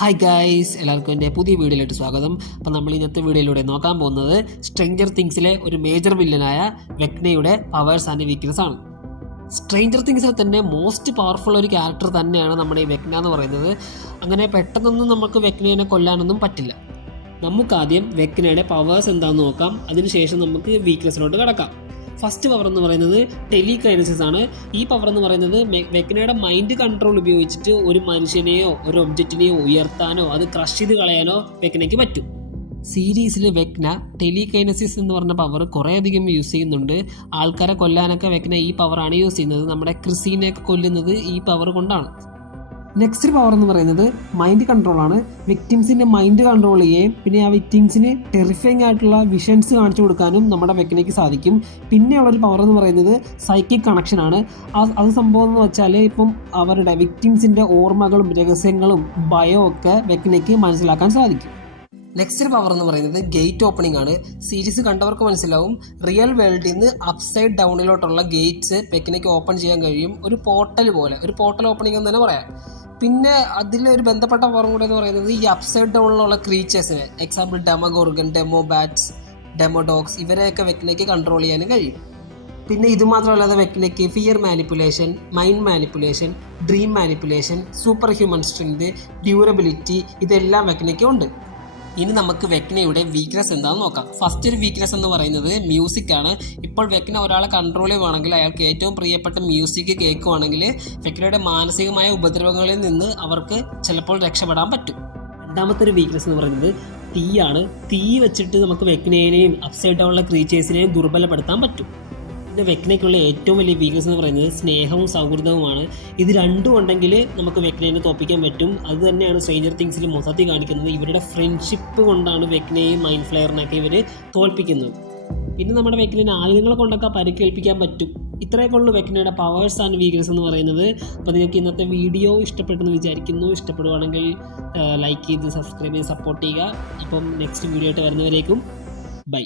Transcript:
Hi guys, എല്ലാവർക്കും എൻ്റെ പുതിയ വീഡിയോയിലോട്ട് സ്വാഗതം. അപ്പോൾ നമ്മൾ ഇന്നത്തെ വീഡിയോയിലൂടെ നോക്കാൻ പോകുന്നത് സ്ട്രേഞ്ചർ തിങ്സിലെ ഒരു മേജർ വില്ലനായ വെക്നയുടെ പവേഴ്സ് ആൻഡ് വീക്ക്നെസ് ആണ്. സ്ട്രേഞ്ചർ തിങ്സിൽ തന്നെ മോസ്റ്റ് പവർഫുൾ ഒരു ക്യാരക്ടർ തന്നെയാണ് നമ്മുടെ ഈ വെക്ന എന്ന് പറയുന്നത്. അങ്ങനെ പെട്ടെന്നൊന്നും നമുക്ക് വെക്നയെ കൊല്ലാനൊന്നും പറ്റില്ല. നമുക്കാദ്യം വെക്നയുടെ പവേഴ്സ് എന്താണെന്ന് നോക്കാം, അതിനുശേഷം നമുക്ക് വീക്ക്നെസ്സിലോട്ട് കിടക്കാം. ഫസ്റ്റ് പവർ എന്ന് പറയുന്നത് ടെലികൈനസിസ് ആണ്. ഈ പവർ എന്ന് പറയുന്നത് വെക്നയുടെ മൈൻഡ് കൺട്രോൾ ഉപയോഗിച്ചിട്ട് ഒരു മനുഷ്യനെയോ ഒരു ഒബ്ജക്റ്റിനെയോ ഉയർത്താനോ അത് ക്രഷ് ചെയ്ത് കളയാനോ വെക്നയ്ക്ക് പറ്റും. സീരീസിൽ വെക്ന ടെലികൈനസിസ് എന്ന് പറഞ്ഞ പവർ കുറേയധികം യൂസ് ചെയ്യുന്നുണ്ട്. ആൾക്കാരെ കൊല്ലാനൊക്കെ വെക്ന ഈ പവറാണ് യൂസ് ചെയ്യുന്നത്. നമ്മുടെ ക്രിസീനെയൊക്കെ കൊല്ലുന്നത് ഈ പവർ കൊണ്ടാണ്. നെക്സ്റ്റ് പവർ എന്ന് പറയുന്നത് മൈൻഡ് കൺട്രോൾ ആണ്. വിക്ടിംസിൻ്റെ മൈൻഡ് കൺട്രോൾ ചെയ്യുകയും പിന്നെ ആ വിക്ടിംസിന് ടെറിഫയിങ് ആയിട്ടുള്ള വിഷൻസ് കാണിച്ചു കൊടുക്കാനും നമ്മുടെ വെക്നയ്ക്ക് സാധിക്കും. പിന്നെയുള്ളൊരു പവർ എന്ന് പറയുന്നത് സൈക്കിക് കണക്ഷൻ ആണ്. അത് സംഭവം എന്ന് വെച്ചാൽ ഇപ്പം അവരുടെ വിക്ടിംസിൻ്റെ ഓർമ്മകളും രഹസ്യങ്ങളും ഭയമൊക്കെ വെക്നയ്ക്ക് മനസ്സിലാക്കാൻ സാധിക്കും. നെക്സ്റ്റ് പവർ എന്ന് പറയുന്നത് ഗേറ്റ് ഓപ്പണിംഗ് ആണ്. സീരീസ് കണ്ടവർക്ക് മനസ്സിലാവും, റിയൽ വേൾഡിൽ നിന്ന് അപ്സൈഡ് ഡൗണിലോട്ടുള്ള ഗേറ്റ്സ് വെക്നയ്ക്ക് ഓപ്പൺ ചെയ്യാൻ കഴിയും. ഒരു പോർട്ടൽ പോലെ, ഒരു പോർട്ടൽ ഓപ്പണിംഗ് എന്ന് തന്നെ പറയാം. പിന്നെ അതിലൊരു ബന്ധപ്പെട്ട പവർ കൂടെ എന്ന് പറയുന്നത് ഈ അപ്സൈഡ് ഡൗണിലുള്ള ക്രീച്ചേഴ്സിനെ, example Demogorgon, Demobats, Demodogs, ഇവരെയൊക്കെ വെക്നയ്ക്ക് കൺട്രോൾ ചെയ്യാനും കഴിയും. പിന്നെ ഇതുമാത്രമല്ലാതെ വെക്നയ്ക്ക് fear manipulation, mind manipulation, dream manipulation, superhuman strength, durability, ഇതെല്ലാം വെക്നയ്ക്ക് ഉണ്ട്. ഇനി നമുക്ക് വെക്നയുടെ വീക്ക്നെസ് എന്താണെന്ന് നോക്കാം. ഫസ്റ്റ് ഒരു വീക്ക്നെസ് എന്ന് പറയുന്നത് മ്യൂസിക് ആണ്. ഇപ്പോൾ വെക്ന ഒരാളെ കൺട്രോൾ ചെയ്യുവാണെങ്കിൽ, അയാൾക്ക് ഏറ്റവും പ്രിയപ്പെട്ട മ്യൂസിക് കേൾക്കുവാണെങ്കിൽ വെക്നയുടെ മാനസികമായ ഉപദ്രവങ്ങളിൽ നിന്ന് അവർക്ക് ചിലപ്പോൾ രക്ഷപ്പെടാൻ പറ്റും. രണ്ടാമത്തെ ഒരു വീക്ക്നെസ് എന്ന് പറയുന്നത് തീയാണ്. തീ വെച്ചിട്ട് നമുക്ക് വെക്നയെയും അപ്സൈഡ് ഡൗണിലുള്ള ക്രീച്ചേഴ്സിനെയും ദുർബലപ്പെടുത്താൻ പറ്റും. പിന്നെ വെക്നയ്ക്കുള്ള ഏറ്റവും വലിയ വീക്ക്നെസ് എന്ന് പറയുന്നത് സ്നേഹവും സൗഹൃദവുമാണ്. ഇത് രണ്ടും ഉണ്ടെങ്കിൽ നമുക്ക് വെക്നയെ തോൽപ്പിക്കാൻ പറ്റും. അത് തന്നെയാണ് സ്ട്രേഞ്ചർ തിങ്സിൽ മൊത്തത്തിൽ കാണിക്കുന്നത്. ഇവരുടെ ഫ്രണ്ട്ഷിപ്പ് കൊണ്ടാണ് വെക്നയെയും മൈൻഡ് ഫ്ലെയറിനൊക്കെ ഇവർ തോൽപ്പിക്കുന്നത്. പിന്നെ നമ്മുടെ വെക്നയെ ആയുധങ്ങളെ കൊണ്ടൊക്കെ പരിക്കേൽപ്പിക്കാൻ പറ്റും. ഇത്രയൊക്കെ ഉള്ളൂ വെക്നയുടെ പവേഴ്സ് ആൻഡ് വീക്ക്നെസ് എന്ന് പറയുന്നത്. അപ്പോൾ നിങ്ങൾക്ക് ഇന്നത്തെ വീഡിയോ ഇഷ്ടപ്പെട്ടെന്ന് വിചാരിക്കുന്നു. ഇഷ്ടപ്പെടുവാണെങ്കിൽ ലൈക്ക് ചെയ്ത് സബ്സ്ക്രൈബ് ചെയ്ത് സപ്പോർട്ട് ചെയ്യുക. ഇപ്പം നെക്സ്റ്റ് വീഡിയോ ആയിട്ട് വരുന്നവരേക്കും ബൈ.